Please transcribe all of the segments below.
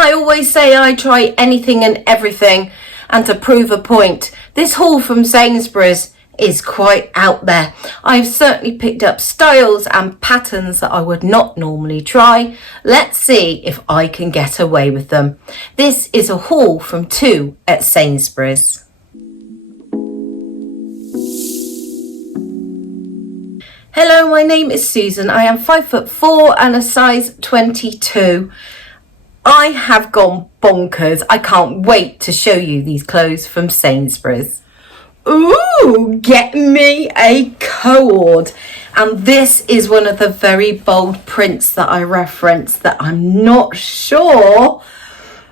I always say I try anything and everything, and to prove a point, this haul from Sainsbury's is quite out there. I've certainly picked up styles and patterns that I would not normally try. Let's see if I can get away with them. This is a haul from TU at Sainsbury's. Hello, my name is Susan. I am 5'4" and a size 22. I have gone bonkers. I can't wait to show you these clothes from Sainsbury's. Ooh, get me a cord. And this is one of the very bold prints that I referenced that I'm not sure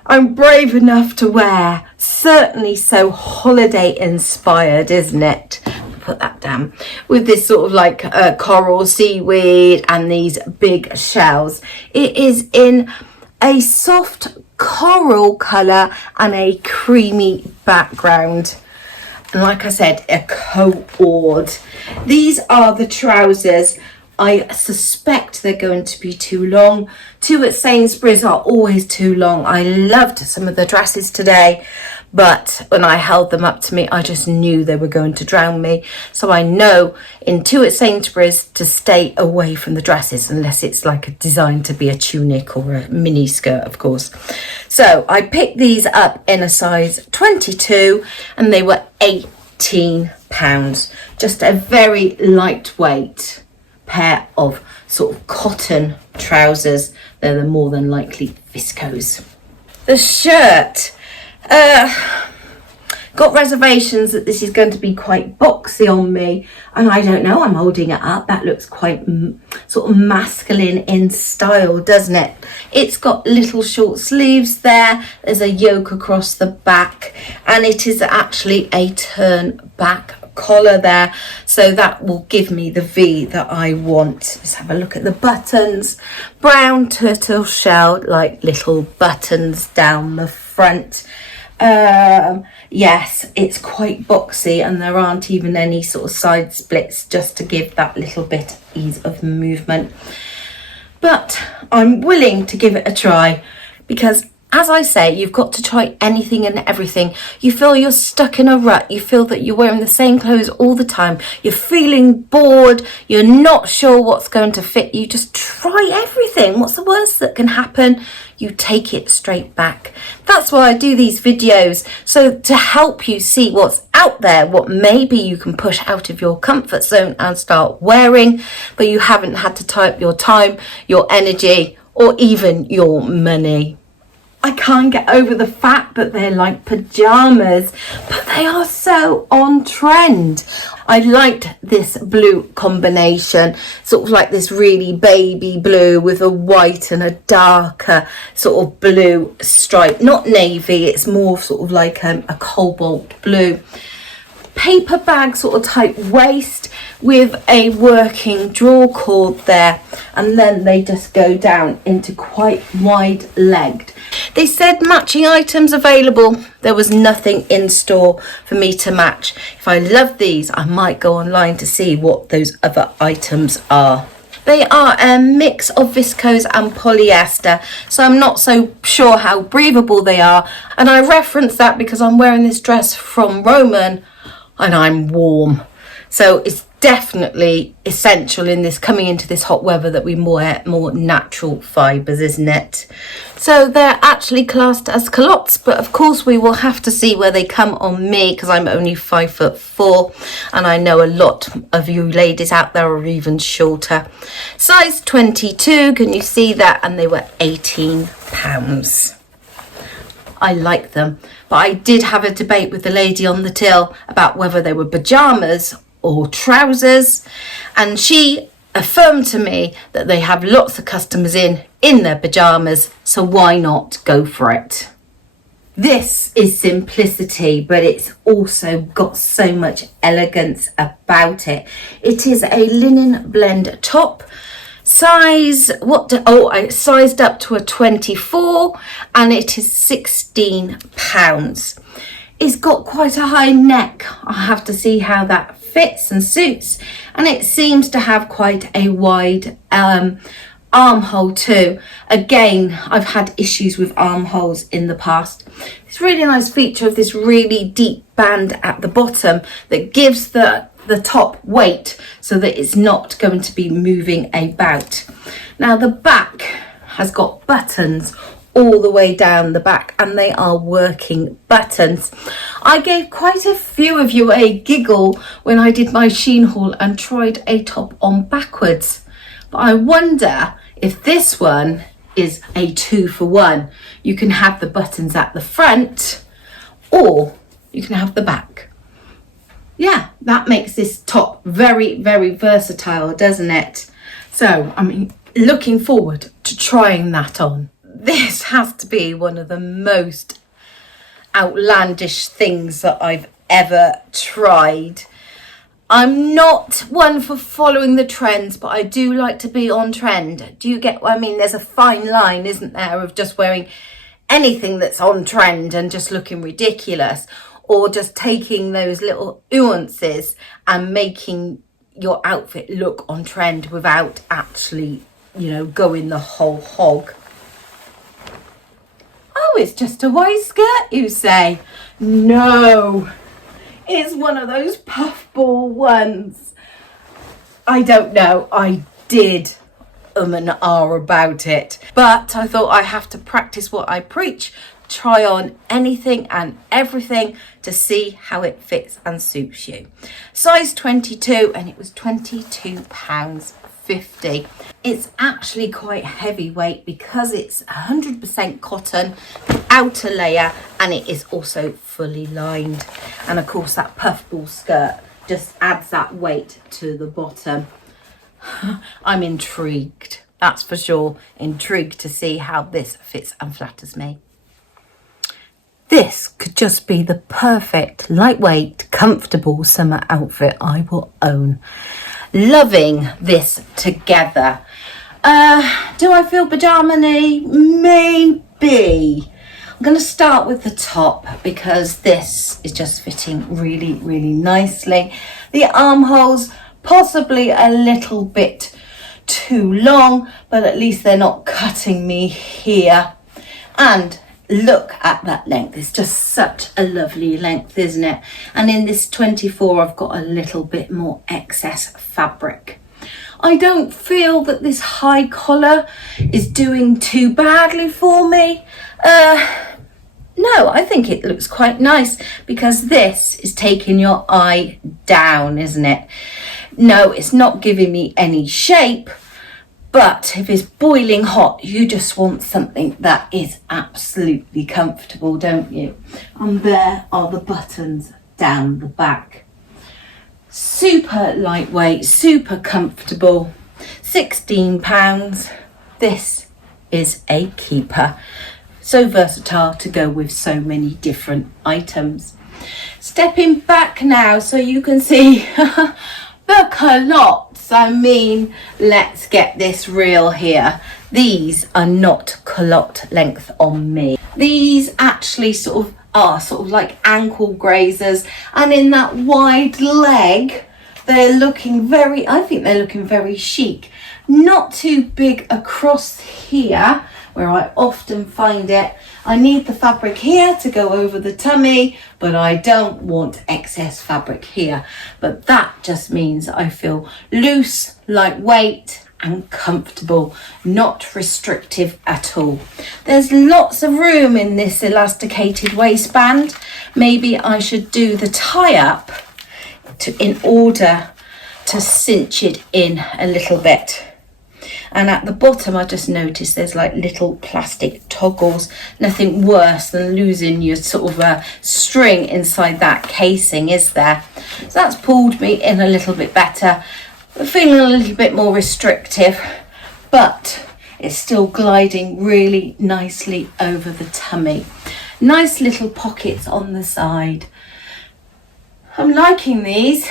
I'm brave enough to wear. Certainly so holiday inspired, isn't it? Put that down. With this sort of like coral seaweed and these big shells. It is in a soft coral colour and a creamy background. And like I said, a cord. These are the trousers. I suspect they're going to be too long. TU at Sainsbury's are always too long. I loved some of the dresses today, but when I held them up to me, I just knew they were going to drown me. So I know in TU at Sainsbury's to stay away from the dresses, unless it's like designed to be a tunic or a mini skirt, of course. So I picked these up in a size 22 and they were £18. Just a very lightweight pair of sort of cotton trousers. They're the more than likely viscose. The shirt, got reservations that this is going to be quite boxy on me, and I don't know, I'm holding it up. That looks quite sort of masculine in style, doesn't it? It's got little short sleeves there. There's a yoke across the back, and it is actually a turn back collar there, so that will give me the V that I want. Let's have a look at the buttons. Brown turtle shell, like little buttons down the front. Yes, it's quite boxy, and there aren't even any sort of side splits, just to give that little bit ease of movement. But I'm willing to give it a try, because as I say, you've got to try anything and everything. You feel you're stuck in a rut. You feel that you're wearing the same clothes all the time. You're feeling bored. You're not sure what's going to fit you. Just try everything. What's the worst that can happen? You take it straight back. That's why I do these videos. So to help you see what's out there, what maybe you can push out of your comfort zone and start wearing, but you haven't had to tie up your time, your energy, or even your money. I can't get over the fact that they're like pajamas, but they are so on trend. I liked this blue combination, sort of like this really baby blue with a white and a darker sort of blue stripe. Not navy, it's more sort of like a cobalt blue. Paper bag sort of type waist with a working draw cord there, and then they just go down into quite wide legged. They said matching items available. There was nothing in store for me to match. If I love these, I might go online to see what those other items are. They are a mix of viscose and polyester, so I'm not so sure how breathable they are. And I reference that because I'm wearing this dress from Roman and I'm warm. So it's definitely essential in this coming into this hot weather that we wear more natural fibres, isn't it? So they're actually classed as culottes, but of course we will have to see where they come on me, because I'm only 5'4", and I know a lot of you ladies out there are even shorter. Size 22, can you see that? And they were £18. I like them, but I did have a debate with the lady on the till about whether they were pajamas or trousers, and she affirmed to me that they have lots of customers in their pajamas, so why not go for it? This is simplicity, but it's also got so much elegance about it. It is a linen blend top. Size, I sized up to a 24, and it is £16. It's got quite a high neck. I'll have to see how that fits and suits, and it seems to have quite a wide armhole too. Again, I've had issues with armholes in the past. It's a really nice feature of this really deep band at the bottom that gives the top weight so that it's not going to be moving about. Now the back has got buttons all the way down the back, and they are working buttons. I gave quite a few of you a giggle when I did my Shein haul and tried a top on backwards, but I wonder if this one is a 2-for-1. You can have the buttons at the front or you can have the back. Yeah, that makes this top very, very versatile, doesn't it? So I'm looking forward to trying that on. This has to be one of the most outlandish things that I've ever tried. I'm not one for following the trends, but I do like to be on trend. Do you get what I mean? There's a fine line, isn't there, of just wearing anything that's on trend and just looking ridiculous, or just taking those little nuances and making your outfit look on trend without actually, you know, going the whole hog. Oh, it's just a white skirt, you say? No, it's one of those puffball ones. I don't know, I did and ah about it, but I thought I have to practice what I preach, try on anything and everything to see how it fits and suits you. Size 22, and it was £22.50. It's actually quite heavyweight because it's 100% cotton, the outer layer, and it is also fully lined. And of course that puffball skirt just adds that weight to the bottom. I'm intrigued, that's for sure. Intrigued to see how this fits and flatters me. This could just be the perfect, lightweight, comfortable summer outfit I will own. Loving this together. Do I feel pajama-y? Maybe. I'm going to start with the top because this is just fitting really, really nicely. The armholes, possibly a little bit too long, but at least they're not cutting me here. And look at that length, it's just such a lovely length, isn't it? And in this 24 I've got a little bit more excess fabric. I don't feel that this high collar is doing too badly for me. No, I think it looks quite nice because this is taking your eye down, isn't it? No, it's not giving me any shape, but if it's boiling hot, you just want something that is absolutely comfortable, don't you? And there are the buttons down the back. Super lightweight, super comfortable. £16. This is a keeper. So versatile to go with so many different items. Stepping back now so you can see the culottes. I mean, let's get this real here. These are not culotte length on me. These actually are sort of like ankle grazers, and in that wide leg they're looking very, I think they're looking very chic. Not too big across here where I often find it. I need the fabric here to go over the tummy, but I don't want excess fabric here. But that just means I feel loose, lightweight and comfortable, not restrictive at all. There's lots of room in this elasticated waistband. Maybe I should do the tie-up in order to cinch it in a little bit. And at the bottom I just noticed there's like little plastic toggles. Nothing worse than losing your sort of string inside that casing, is there? So that's pulled me in a little bit better. I'm feeling a little bit more restrictive, but it's still gliding really nicely over the tummy. Nice little pockets on the side. I'm liking these.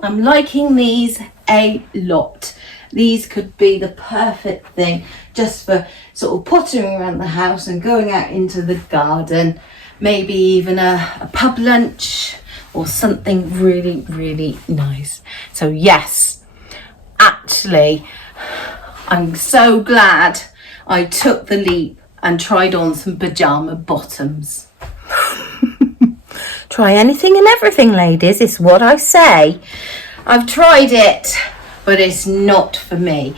I'm liking these a lot. These could be the perfect thing just for sort of pottering around the house and going out into the garden. Maybe even a pub lunch or something really, really nice. So yes, actually, I'm so glad I took the leap and tried on some pajama bottoms. Try anything and everything, ladies, is what I say. I've tried it, but it's not for me.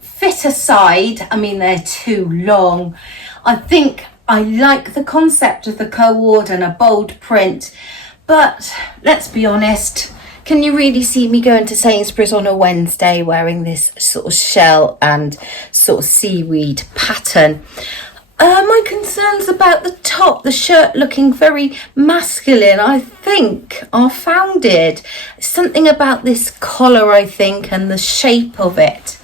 Fit aside, I mean, they're too long. I think I like the concept of the cord and a bold print, but let's be honest, can you really see me going to Sainsbury's on a Wednesday wearing this sort of shell and sort of seaweed pattern? My concerns about the top, the shirt looking very masculine, I think are founded. Something about this collar, I think, and the shape of it.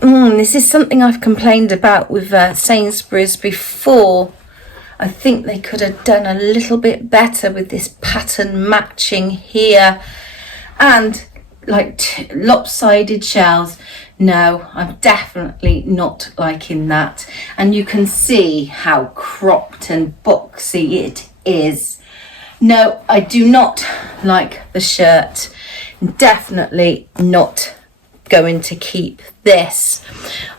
This is something I've complained about with Sainsbury's before. I think they could have done a little bit better with this pattern matching here and like lopsided shells. No, I'm definitely not liking that. And you can see how cropped and boxy it is. No, I do not like the shirt. Definitely not going to keep this.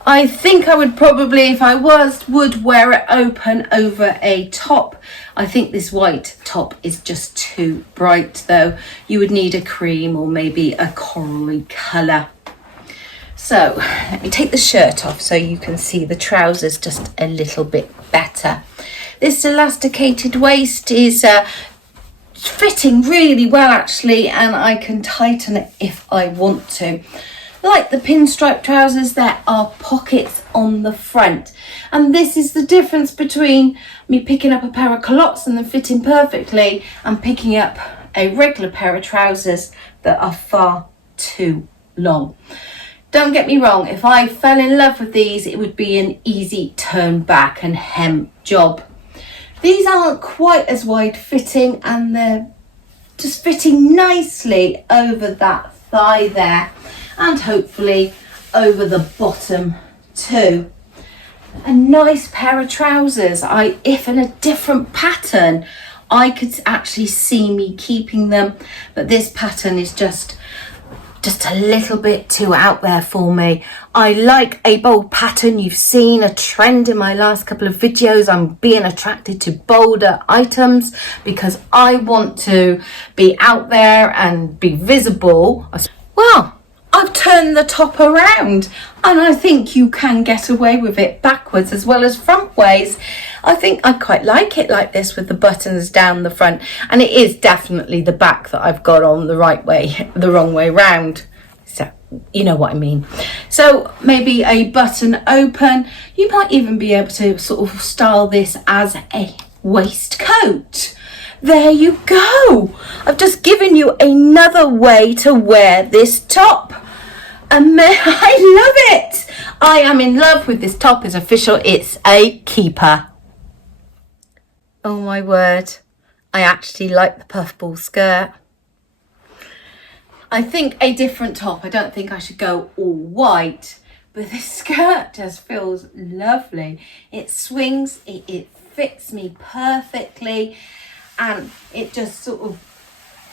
I think I would probably, if I would wear it open over a top. I think this white top is just too bright though. You would need a cream or maybe a corally colour. So let me take the shirt off so you can see the trousers just a little bit better. This elasticated waist is fitting really well actually, and I can tighten it if I want to. Like the pinstripe trousers, there are pockets on the front, and this is the difference between me picking up a pair of culottes and them fitting perfectly and picking up a regular pair of trousers that are far too long. Don't get me wrong, if I fell in love with these, it would be an easy turn back and hem job. These aren't quite as wide fitting, and they're just fitting nicely over that thigh there, and hopefully over the bottom too. A nice pair of trousers. If in a different pattern, I could actually see me keeping them, but this pattern is just a little bit too out there for me. I like a bold pattern. You've seen a trend in my last couple of videos. I'm being attracted to bolder items because I want to be out there and be visible. Well, I've turned the top around, and I think you can get away with it backwards as well as front ways. I think I quite like it like this with the buttons down the front, and it is definitely the back that I've got on the wrong way round. So you know what I mean. So maybe a button open. You might even be able to sort of style this as a waistcoat. There you go. I've just given you another way to wear this top. And I love it. I am in love with this top. It's official. It's a keeper. Oh my word. I actually like the puffball skirt. I think a different top. I don't think I should go all white, but this skirt just feels lovely. It swings, it fits me perfectly, and it just sort of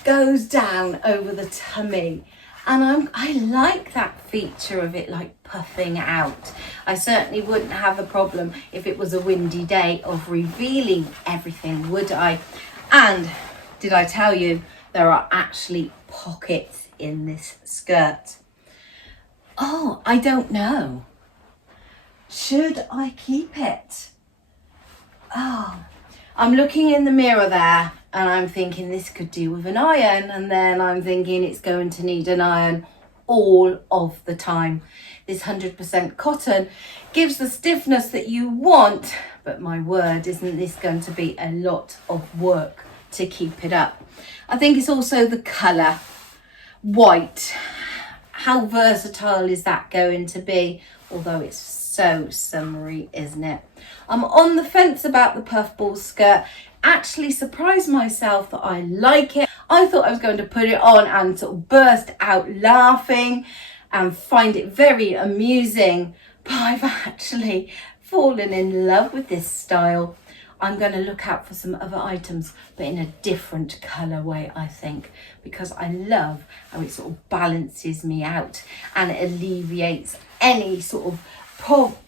goes down over the tummy. And I like that feature of it, like puffing out. I certainly wouldn't have a problem if it was a windy day of revealing everything, would I? And did I tell you there are actually pockets in this skirt? Oh, I don't know. Should I keep it? Oh, I'm looking in the mirror there, and I'm thinking this could do with an iron, and then I'm thinking it's going to need an iron all of the time. This 100% cotton gives the stiffness that you want, but my word, isn't this going to be a lot of work to keep it up? I think it's also the colour. White. How versatile is that going to be? Although it's so summery, isn't it? I'm on the fence about the puffball skirt. Actually surprised myself that I like it. I thought I was going to put it on and sort of burst out laughing and find it very amusing, but I've actually fallen in love with this style. I'm going to look out for some other items, but in a different colourway, I think, because I love how it sort of balances me out and it alleviates any sort of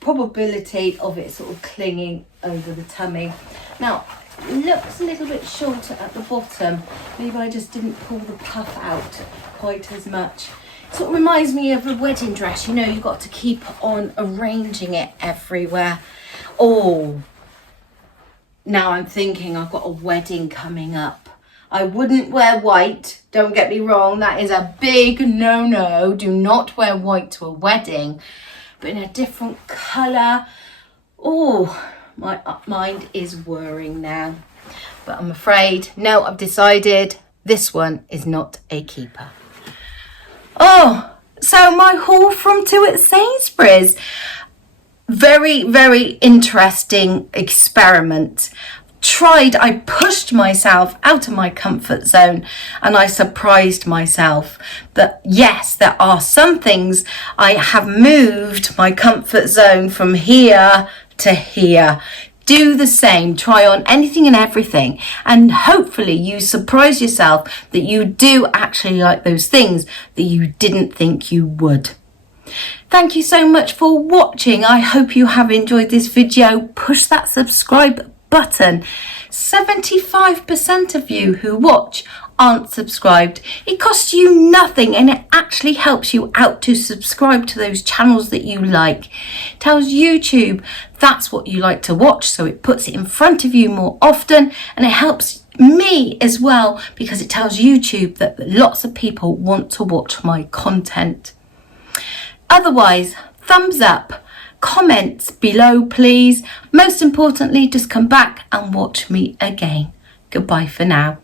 probability of it sort of clinging over the tummy. Now, it looks a little bit shorter at the bottom. Maybe I just didn't pull the puff out quite as much. It sort of reminds me of a wedding dress. You know, you've got to keep on arranging it everywhere. Oh, now I'm thinking I've got a wedding coming up. I wouldn't wear white. Don't get me wrong. That is a big no-no. Do not wear white to a wedding. But in a different colour. Oh, my mind is whirring now. But I'm afraid, no, I've decided this one is not a keeper. Oh, so my haul from TU Sainsbury's. Very, very interesting experiment. I pushed myself out of my comfort zone and I surprised myself that yes, there are some things I have moved my comfort zone from here to here. Do the same, try on anything and everything, and hopefully you surprise yourself that you do actually like those things that you didn't think you would. Thank you so much for watching. I hope you have enjoyed this video. Push that subscribe button. 75% of you who watch aren't subscribed. It costs you nothing and it actually helps you out to subscribe to those channels that you like. It tells YouTube that's what you like to watch, so it puts it in front of you more often, and it helps me as well because it tells YouTube that lots of people want to watch my content. Otherwise, thumbs up, comments below please. Most importantly, just come back and watch me again. Goodbye for now.